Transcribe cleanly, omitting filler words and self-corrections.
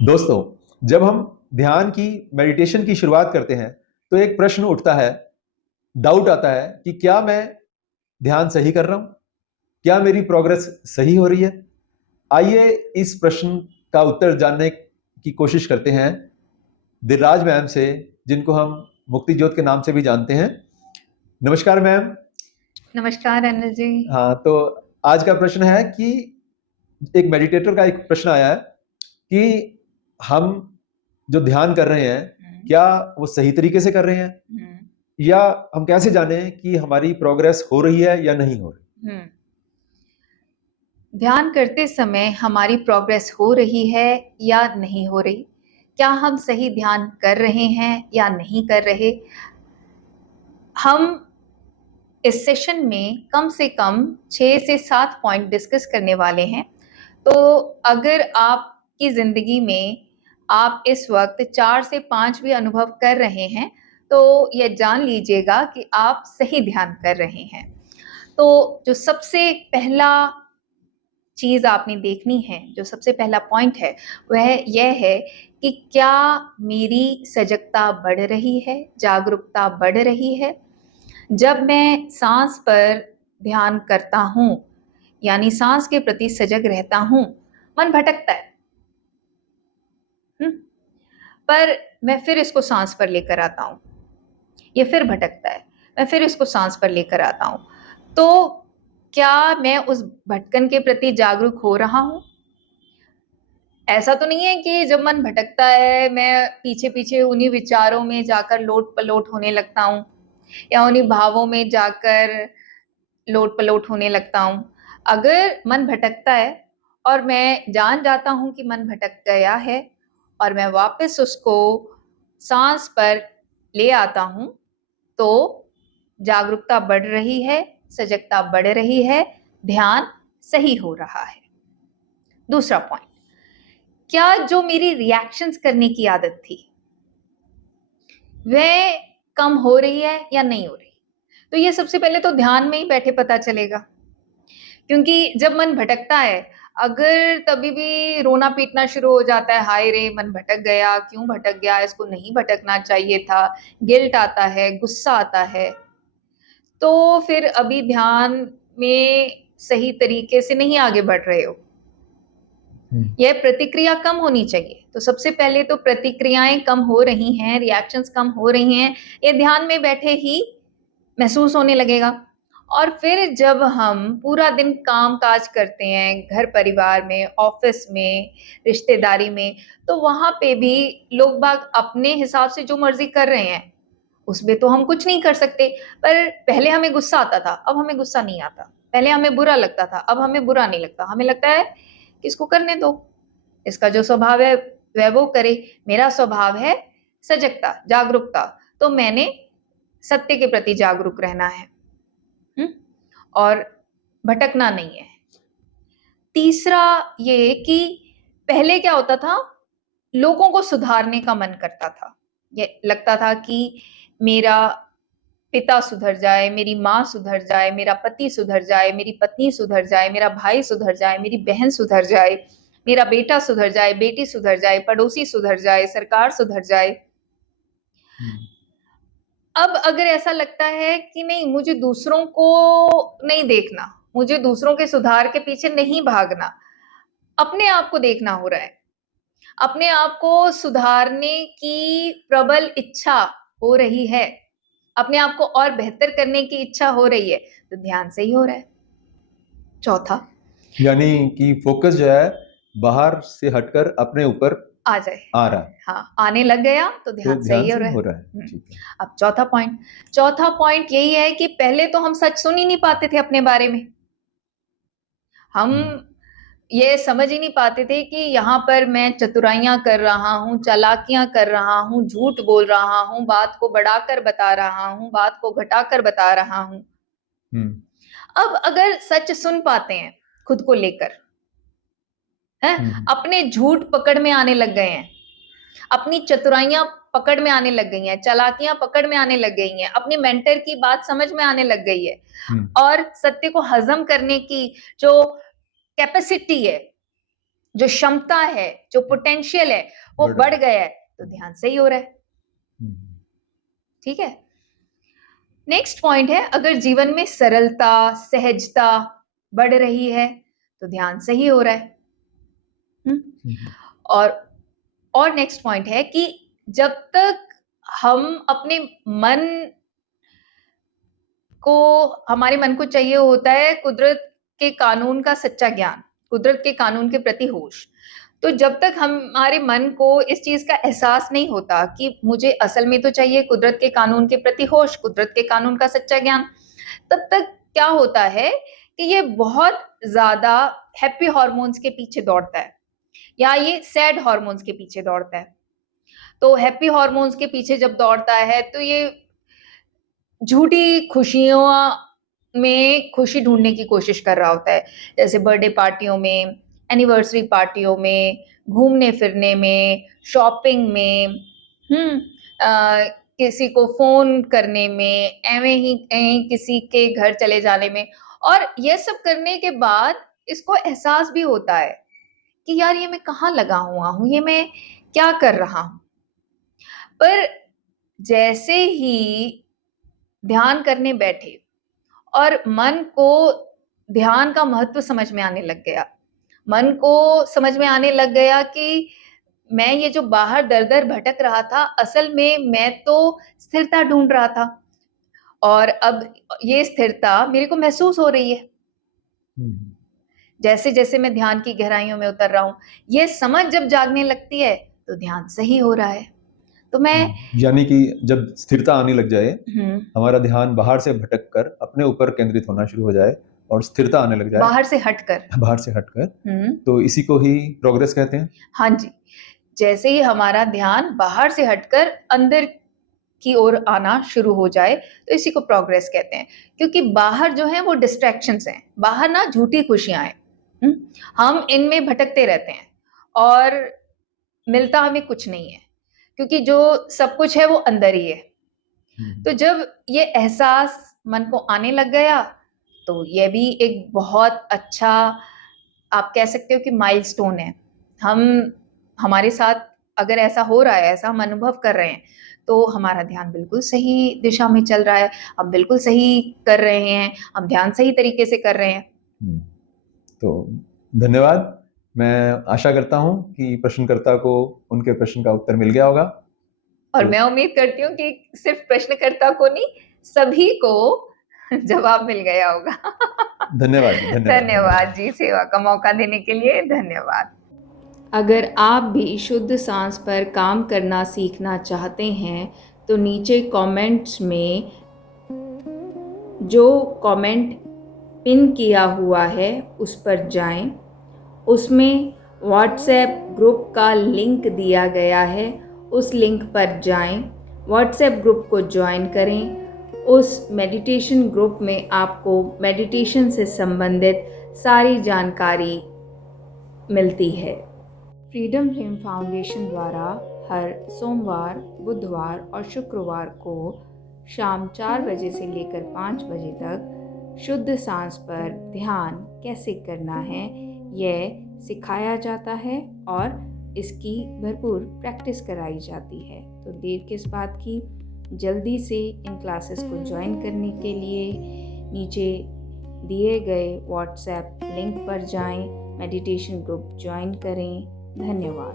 दोस्तों, जब हम ध्यान की मेडिटेशन की शुरुआत करते हैं तो एक प्रश्न उठता है, डाउट आता है कि क्या मैं ध्यान सही कर रहा हूं? क्या मेरी प्रोग्रेस सही हो रही है? आइए इस प्रश्न का उत्तर जानने की कोशिश करते हैं दिलराज मैम से, जिनको हम मुक्ति ज्योत के नाम से भी जानते हैं। नमस्कार मैम। नमस्कार अनिल जी। हाँ, तो आज का प्रश्न है कि एक मेडिटेटर का एक प्रश्न आया है कि हम जो ध्यान कर रहे हैं क्या वो सही तरीके से कर रहे हैं, या हम कैसे जाने कि हमारी प्रोग्रेस हो रही है या नहीं हो रही। ध्यान करते समय हमारी प्रोग्रेस हो रही है या नहीं हो रही, क्या हम सही ध्यान कर रहे हैं या नहीं कर रहे। हम इस सेशन में कम से कम 6 से 7 पॉइंट डिस्कस करने वाले हैं। तो अगर आपकी जिंदगी में आप इस वक्त 4 से 5 भी अनुभव कर रहे हैं तो यह जान लीजिएगा कि आप सही ध्यान कर रहे हैं। तो जो सबसे पहला चीज आपने देखनी है, जो सबसे पहला पॉइंट है, वह यह है कि क्या मेरी सजगता बढ़ रही है, जागरूकता बढ़ रही है। जब मैं सांस पर ध्यान करता हूं, यानी सांस के प्रति सजग रहता हूं, मन भटकता है। पर मैं फिर इसको सांस पर लेकर आता हूं, ये फिर भटकता है, मैं फिर इसको सांस पर लेकर आता हूं। तो क्या मैं उस भटकन के प्रति जागरूक हो रहा हूं? ऐसा तो नहीं है कि जब मन भटकता है मैं पीछे पीछे उन्हीं विचारों में जाकर लोट पलोट होने लगता हूं, या उन्हीं भावों में जाकर लोट पलोट होने लगता हूं। अगर मन भटकता है और मैं जान जाता हूं कि मन भटक गया है और मैं वापस उसको सांस पर ले आता हूं, तो जागरूकता बढ़ रही है, सजगता बढ़ रही है, ध्यान सही हो रहा है। दूसरा पॉइंट, क्या जो मेरी रिएक्शंस करने की आदत थी वह कम हो रही है या नहीं हो रही। तो ये सबसे पहले तो ध्यान में ही बैठे पता चलेगा, क्योंकि जब मन भटकता है, अगर तभी भी रोना पीटना शुरू हो जाता है, हाय रे मन भटक गया, क्यों भटक गया, इसको नहीं भटकना चाहिए था, गिल्ट आता है, गुस्सा आता है, तो फिर अभी ध्यान में सही तरीके से नहीं आगे बढ़ रहे हो। यह प्रतिक्रिया कम होनी चाहिए। तो सबसे पहले तो प्रतिक्रियाएं कम हो रही हैं, रिएक्शंस कम हो रही हैं, ये ध्यान में बैठे ही महसूस होने लगेगा। और फिर जब हम पूरा दिन काम काज करते हैं, घर परिवार में, ऑफिस में, रिश्तेदारी में, तो वहां पे भी लोग बाग अपने हिसाब से जो मर्जी कर रहे हैं, उसमें तो हम कुछ नहीं कर सकते। पर पहले हमें गुस्सा आता था, अब हमें गुस्सा नहीं आता। पहले हमें बुरा लगता था, अब हमें बुरा नहीं लगता। हमें लगता है कि इसको करने दो, इसका जो स्वभाव है वह वो करे। मेरा स्वभाव है सजगता, जागरूकता, तो मैंने सत्य के प्रति जागरूक रहना है, और भटकना नहीं है। तीसरा ये कि पहले क्या होता था, लोगों को सुधारने का मन करता था। ये लगता था कि मेरा पिता सुधर जाए, मेरी माँ सुधर जाए, मेरा पति सुधर जाए, मेरी पत्नी सुधर जाए, मेरा भाई सुधर जाए, मेरी बहन सुधर जाए, मेरा बेटा सुधर जाए, बेटी सुधर जाए, पड़ोसी सुधर जाए, सरकार सुधर जाए। अब अगर ऐसा लगता है कि नहीं, मुझे दूसरों को नहीं देखना, मुझे दूसरों के सुधार के पीछे नहीं भागना, अपने आप को देखना हो रहा है, अपने आप को सुधारने की प्रबल इच्छा हो रही है, अपने आप को और बेहतर करने की इच्छा हो रही है, तो ध्यान से ही हो रहा है। चौथा, यानी कि फोकस जो है बाहर से हटकर अपने ऊपर आ जाए, आ रहा है, हाँ आने लग गया तो तो ध्यान ध्यान सही हो से रहा हो है। रहा है। ठीक है। अब चौथा पॉइंट यही है कि पहले तो हम सच सुन ही नहीं पाते थे अपने बारे में। हम ये समझ ही नहीं पाते थे कि यहाँ पर मैं चतुराइयां कर रहा हूँ, चालाकियां कर रहा हूँ, झूठ बोल रहा हूँ, बात को बढ़ाकर बता रहा हूँ, बात को घटाकर बता रहा हूँ। अब अगर सच सुन पाते हैं खुद को लेकर, है, अपने झूठ पकड़ में आने लग गए हैं, अपनी चतुराइयां पकड़ में आने लग गई हैं, चालाकियां पकड़ में आने लग गई हैं, अपनी मेंटर की बात समझ में आने लग गई है, और सत्य को हजम करने की जो कैपेसिटी है जो क्षमता है, जो पोटेंशियल है, वो बढ़ गया है, तो ध्यान सही हो रहा है। ठीक है। नेक्स्ट पॉइंट है, अगर जीवन में सरलता, सहजता बढ़ रही है तो ध्यान सही हो रहा है। और नेक्स्ट पॉइंट है कि जब तक हम अपने मन को, हमारे मन को चाहिए होता है कुदरत के कानून का सच्चा ज्ञान, कुदरत के कानून के प्रति होश। तो जब तक हमारे मन को इस चीज का एहसास नहीं होता कि मुझे असल में तो चाहिए कुदरत के कानून के प्रति होश, कुदरत के कानून का सच्चा ज्ञान, तब तक क्या होता है कि ये बहुत ज्यादा हैप्पी हार्मोन्स के पीछे दौड़ता है या ये सैड हार्मोन्स के पीछे दौड़ता है। तो हैप्पी हार्मोन्स के पीछे जब दौड़ता है तो ये झूठी खुशियों में खुशी ढूंढने की कोशिश कर रहा होता है, जैसे बर्थडे पार्टियों में, एनिवर्सरी पार्टियों में, घूमने फिरने में, शॉपिंग में, किसी को फोन करने में, एवं ही किसी के घर चले जाने में। और यह सब करने के बाद इसको एहसास भी होता है कि यार ये मैं कहाँ लगा हुआ हूं, ये मैं क्या कर रहा हूं। पर जैसे ही ध्यान करने बैठे और मन को ध्यान का महत्व समझ में आने लग गया, मन को समझ में आने लग गया कि मैं ये जो बाहर दर दर भटक रहा था, असल में मैं तो स्थिरता ढूंढ रहा था और अब ये स्थिरता मेरे को महसूस हो रही है जैसे जैसे मैं ध्यान की गहराइयों में उतर रहा हूं। ये समझ जब जागने लगती है तो ध्यान सही हो रहा है। तो मैं यानी कि जब स्थिरता आने लग जाए, हमारा ध्यान बाहर से भटक कर अपने ऊपर केंद्रित होना शुरू हो जाए और स्थिरता आने लग जाए, बाहर से हटकर, तो इसी को ही प्रोग्रेस कहते हैं। हाँ जी, जैसे ही हमारा ध्यान बाहर से हटकर अंदर की ओर आना शुरू हो जाए तो इसी को प्रोग्रेस कहते हैं। क्योंकि बाहर जो है वो डिस्ट्रैक्शंस हैं, बाहर ना झूठी खुशियां हैं, हम इनमें भटकते रहते हैं और मिलता हमें कुछ नहीं है, क्योंकि जो सब कुछ है वो अंदर ही है। तो जब ये एहसास मन को आने लग गया तो ये भी एक बहुत अच्छा, आप कह सकते हो कि माइलस्टोन है। हमारे साथ अगर ऐसा हो रहा है, ऐसा हम अनुभव कर रहे हैं, तो हमारा ध्यान बिल्कुल सही दिशा में चल रहा है, हम बिल्कुल सही कर रहे हैं, हम ध्यान सही तरीके से कर रहे हैं। तो धन्यवाद। मैं आशा करता हूं कि प्रश्नकर्ता को उनके प्रश्न का उत्तर मिल गया होगा और मैं उम्मीद करती हूँ कि सिर्फ प्रश्नकर्ता को नहीं, सभी को जवाब मिल गया होगा। धन्यवाद जी, सेवा का मौका देने के लिए धन्यवाद। अगर आप भी शुद्ध सांस पर काम करना सीखना चाहते हैं तो नीचे कमेंट्स में जो कमेंट पिन किया हुआ है उस पर जाएं, उसमें व्हाट्सएप ग्रुप का लिंक दिया गया है, उस लिंक पर जाएं, व्हाट्सएप ग्रुप को ज्वाइन करें। उस मेडिटेशन ग्रुप में आपको मेडिटेशन से संबंधित सारी जानकारी मिलती है। फ्रीडम फ्लेम फाउंडेशन द्वारा हर सोमवार, बुधवार और शुक्रवार को शाम 4 बजे से लेकर 5 बजे तक शुद्ध सांस पर ध्यान कैसे करना है यह सिखाया जाता है और इसकी भरपूर प्रैक्टिस कराई जाती है। तो देर किस बात की, जल्दी से इन क्लासेस को ज्वाइन करने के लिए नीचे दिए गए व्हाट्सएप लिंक पर जाएं, मेडिटेशन ग्रुप ज्वाइन करें। धन्यवाद।